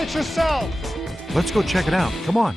Try it yourself. Let's go check it out. Come on.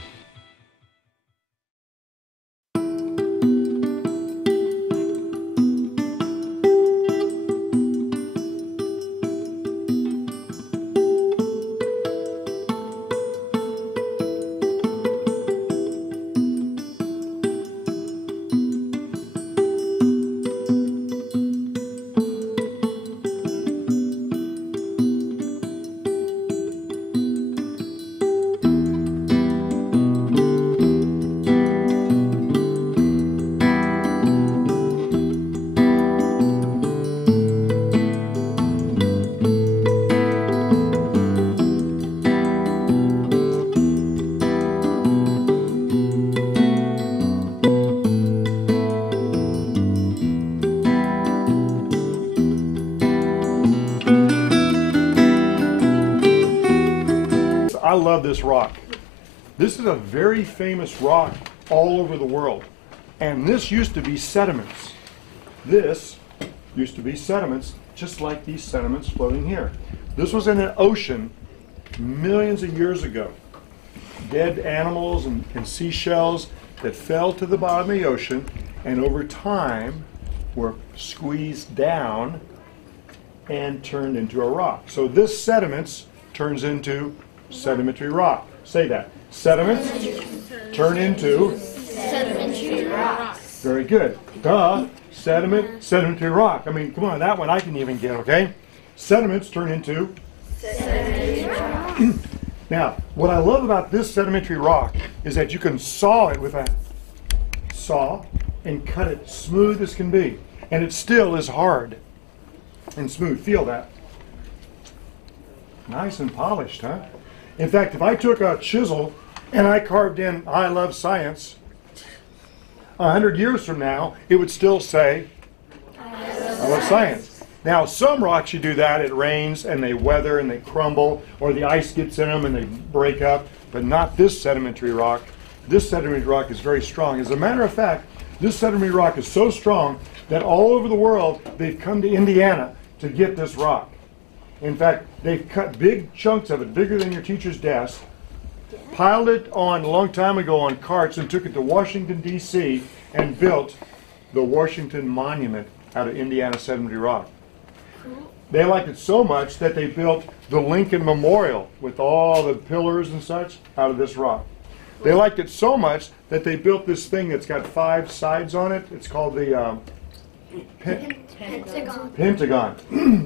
I love this rock. This is a very famous rock all over the world. And this used to be sediments. This used to be sediments, just like these sediments floating here. This was in an ocean millions of years ago. Dead animals and seashells that fell to the bottom of the ocean and over time were squeezed down and turned into a rock. So this sediments turns into sedimentary rock. Say that. Sediments turn into Sedimentary rocks. Very good. Duh. Sedimentary rock. I mean, come on, that one I can even get, okay? Sediments turn into Sedimentary rocks. Now, what I love about this sedimentary rock is that you can saw it with a saw and cut it smooth as can be. And it still is hard and smooth. Feel that. Nice and polished, huh? In fact, if I took a chisel and I carved in "I love science," 100 years from now, it would still say "I love science." Now, some rocks you do that, it rains and they weather and they crumble, or the ice gets in them and they break up, but not this sedimentary rock. This sedimentary rock is very strong. As a matter of fact, this sedimentary rock is so strong that all over the world, they've come to Indiana to get this rock. In fact, they've cut big chunks of it, bigger than your teacher's desk, piled it on a long time ago on carts and took it to Washington, D.C. and built the Washington Monument out of Indiana sedimentary rock. They liked it so much that they built the Lincoln Memorial with all the pillars and such out of this rock. They liked it so much that they built this thing that's got 5 sides on it. It's called the Pentagon.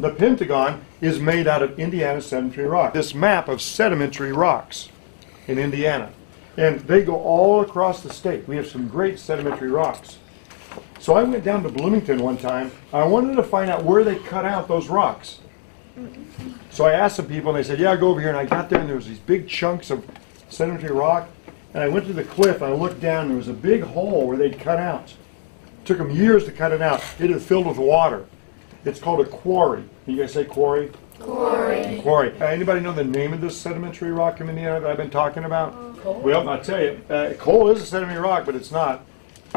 The Pentagon is made out of Indiana sedimentary rock. This map of sedimentary rocks in Indiana. And they go all across the state. We have some great sedimentary rocks. So I went down to Bloomington one time. I wanted to find out where they cut out those rocks. So I asked some people and they said, yeah, go over here. And I got there and there was these big chunks of sedimentary rock. And I went to the cliff and I looked down and there was a big hole where they'd cut out. Took them years to cut it out. It had filled with water. It's called a quarry. You guys say quarry? Quarry. Quarry. Anybody know the name of this sedimentary rock in Indiana that I've been talking about? Coal. Well, I'll tell you. Coal is a sedimentary rock, but it's not.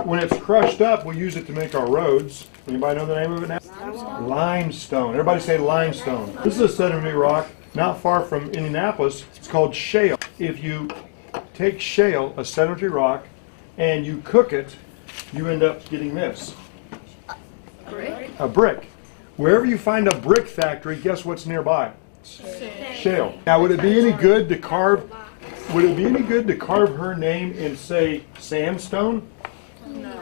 When it's crushed up, we use it to make our roads. Anybody know the name of it now? Limestone. Limestone. Everybody say limestone. This is a sedimentary rock not far from Indianapolis. It's called shale. If you take shale, a sedimentary rock, and you cook it, you end up getting this. Brick. A brick. Wherever you find a brick factory, guess what's nearby? Shale. Now, would it be any good to carve? Would it be any good to carve her name in, say, sandstone? No.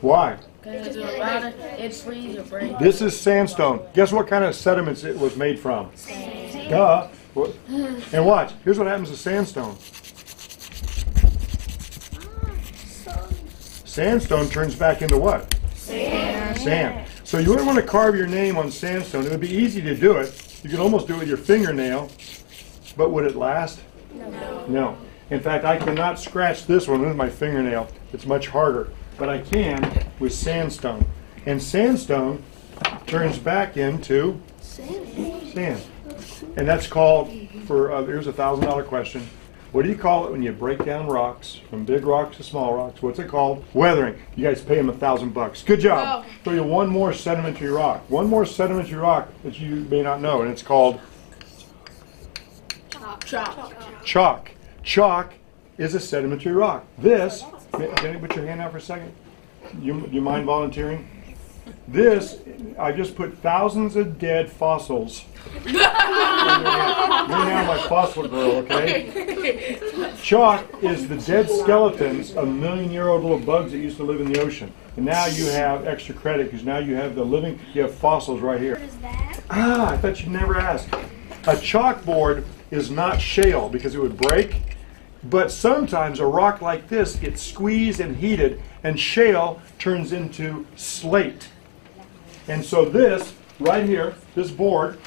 Why? Because it freezes or breaks. This is sandstone. Guess what kind of sediments it was made from? Sand. Duh. And watch. Here's what happens to sandstone. Sandstone turns back into what? Sand. Sand. So you wouldn't want to carve your name on sandstone. It would be easy to do it. You could almost do it with your fingernail. But would it last? No. No. In fact, I cannot scratch this one with my fingernail. It's much harder. But I can with sandstone. And sandstone turns back into sand. And that's called, here's a $1,000 question. What do you call it when you break down rocks, from big rocks to small rocks? What's it called? Weathering. You guys pay them $1,000. Good job. Show you one more sedimentary rock. One more sedimentary rock that you may not know, and it's called Chalk. Chalk is a sedimentary rock. This, can you put your hand out for a second? You mind volunteering? This, I just put thousands of dead fossils. You're now my fossil girl, okay? Chalk is the dead skeletons of million-year-old little bugs that used to live in the ocean. And now you have extra credit because now you have you have fossils right here. What is that? Ah, I thought you'd never ask. A chalkboard is not shale because it would break, but sometimes a rock like this gets squeezed and heated, and shale turns into slate. And so this, right here, this board,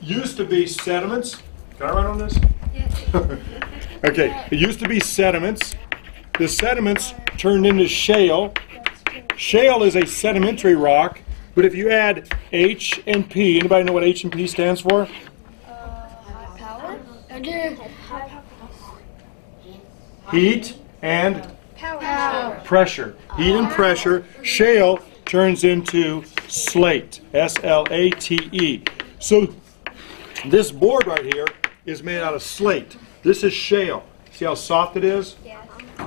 used to be sediments. Can I write on this? Yeah. Okay, it used to be sediments. The sediments turned into shale. Shale is a sedimentary rock, but if you add H and P, anybody know what H and P stands for? Power? Heat and Power. pressure. Heat and pressure. Shale turns into slate. S-L-A-T-E. So this board right here is made out of slate. This is shale. See how soft it is? Yeah.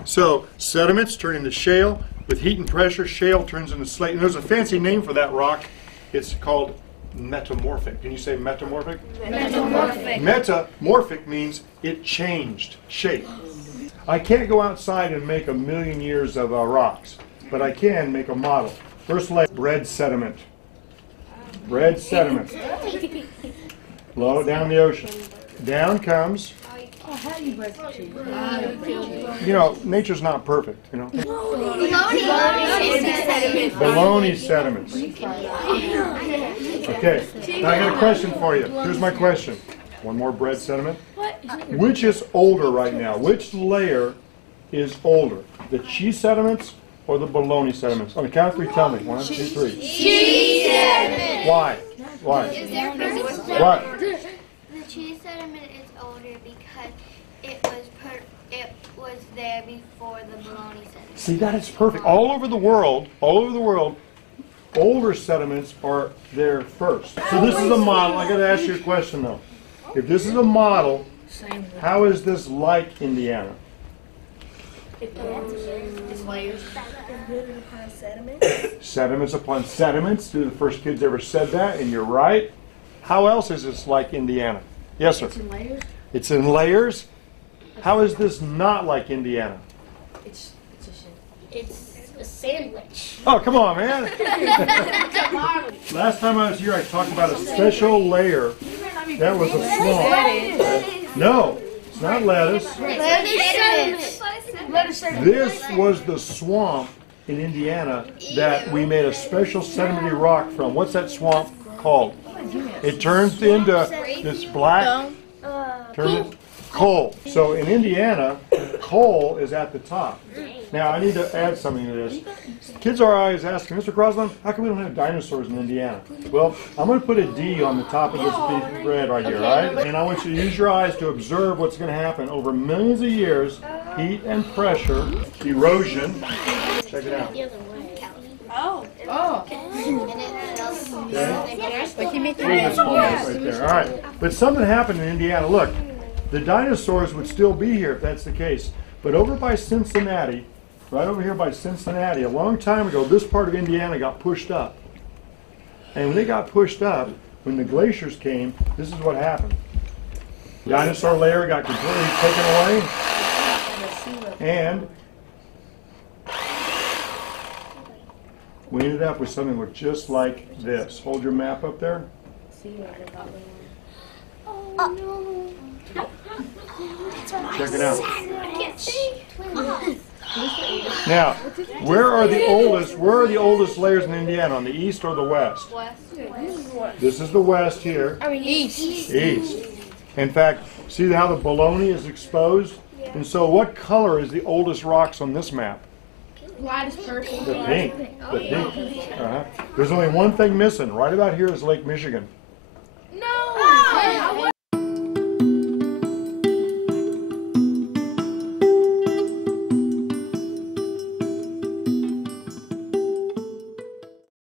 So sediments turn into shale. With heat and pressure, shale turns into slate. And there's a fancy name for that rock. It's called metamorphic. Can you say metamorphic? Metamorphic. Metamorphic means it changed shape. I can't go outside and make a million years of rocks, but I can make a model. First layer, bread sediment. Bread sediment. Low down the ocean. Down comes, you know, nature's not perfect, you know. Baloney sediments. Okay, now I got a question for you. Here's my question. One more bread sediment. Which is older right now? Which layer is older? The cheese sediments or the baloney sediments? On the count of three, tell me. 1, 2, 3. Cheese sediment. Why? Why? What? The cheese sediment is older because it was there before the bologna sediment. See, that is perfect. All over the world, older sediments are there first. So this is a model. I got to ask you a question though. If this is a model, how is this like Indiana? Sediments upon sediments. They're the first kids ever said that, and you're right. How else is this like Indiana? Yes, sir. It's in layers. It's in layers. How is this not like Indiana? It's a sandwich. Oh, come on, man. Last time I was here, I talked about a special layer. That was a swamp. No, it's not lettuce. This was the swamp in Indiana that we made a special sedimentary rock from. What's that swamp called? It turns into this black coal. So in Indiana, coal is at the top. Now I need to add something to this. Kids are always asking, Mr. Crosslin, how come we don't have dinosaurs in Indiana? Well, I'm going to put a D on the top of this piece of bread right here, all right? And I want you to use your eyes to observe what's going to happen over millions of years. Heat and pressure, erosion. Check it out. Right there. All right. But something happened in Indiana. Look, the dinosaurs would still be here if that's the case. But over by Cincinnati, right over here by Cincinnati, a long time ago, this part of Indiana got pushed up. And when they got pushed up, when the glaciers came, this is what happened. Dinosaur layer got completely taken away. And we ended up with something that looked just like this. Hold your map up there. Check it out. Now, where are the oldest layers in Indiana? On the east or the west? This is the west here. East. East. In fact, see how the bologna is exposed? And so what color is the oldest rocks on this map? Lightest purple. The pink. The pink. There's only one thing missing. Right about here is Lake Michigan.